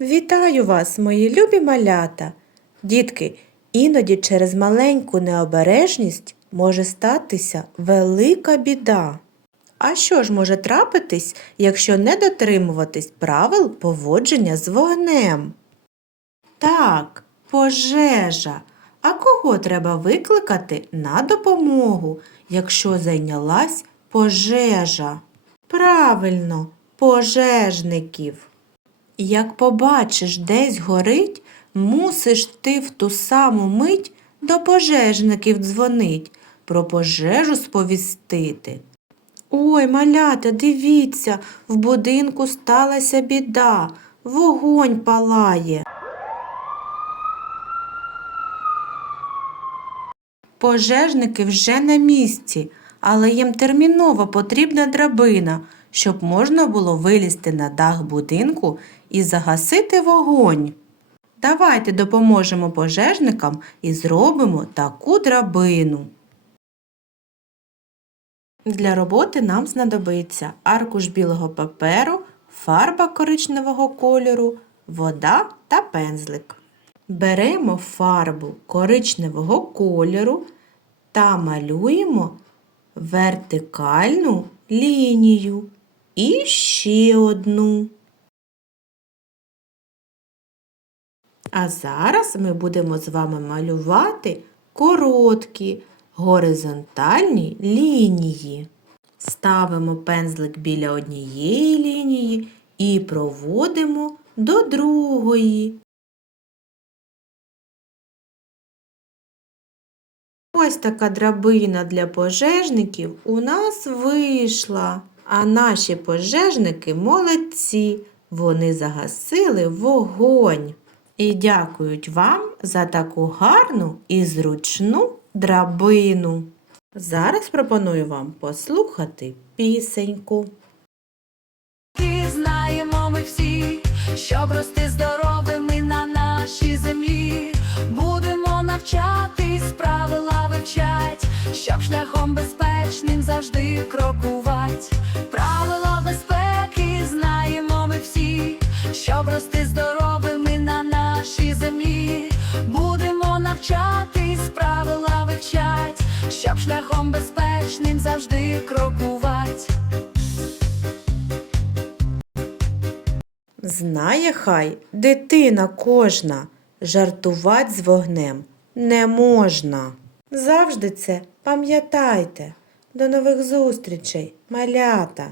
Вітаю вас, мої любі малята! Дітки, іноді через маленьку необережність може статися велика біда. А що ж може трапитись, якщо не дотримуватись правил поводження з вогнем? Так, пожежа. А кого треба викликати на допомогу, якщо зайнялась пожежа? Правильно, пожежників. Як побачиш, десь горить, мусиш ти в ту саму мить до пожежників дзвонить, про пожежу сповістити. Ой, малята, дивіться, в будинку сталася біда, вогонь палає. Пожежники вже на місці, але їм терміново потрібна драбина, щоб можна було вилізти на дах будинку і загасити вогонь. Давайте допоможемо пожежникам і зробимо таку драбину. Для роботи нам знадобиться аркуш білого паперу, фарба коричневого кольору, вода та пензлик. Беремо фарбу коричневого кольору та малюємо вертикальну лінію і ще одну. А зараз ми будемо з вами малювати короткі горизонтальні лінії. Ставимо пензлик біля однієї лінії і проводимо до другої. Ось така драбина для пожежників у нас вийшла. А наші пожежники молодці. Вони загасили вогонь. І дякують вам за таку гарну і зручну драбину. Зараз пропоную вам послухати пісеньку. І знаємо ми всі, щоб рости здоровими на нашій землі. Будемо навчатись, правила вивчать, щоб шляхом безпечним завжди крокувать. Навчатись, правила вивчать, щоб шляхом безпечним завжди крокувать. Знає хай дитина кожна, жартувать з вогнем не можна. Завжди це пам'ятайте. До нових зустрічей, малята!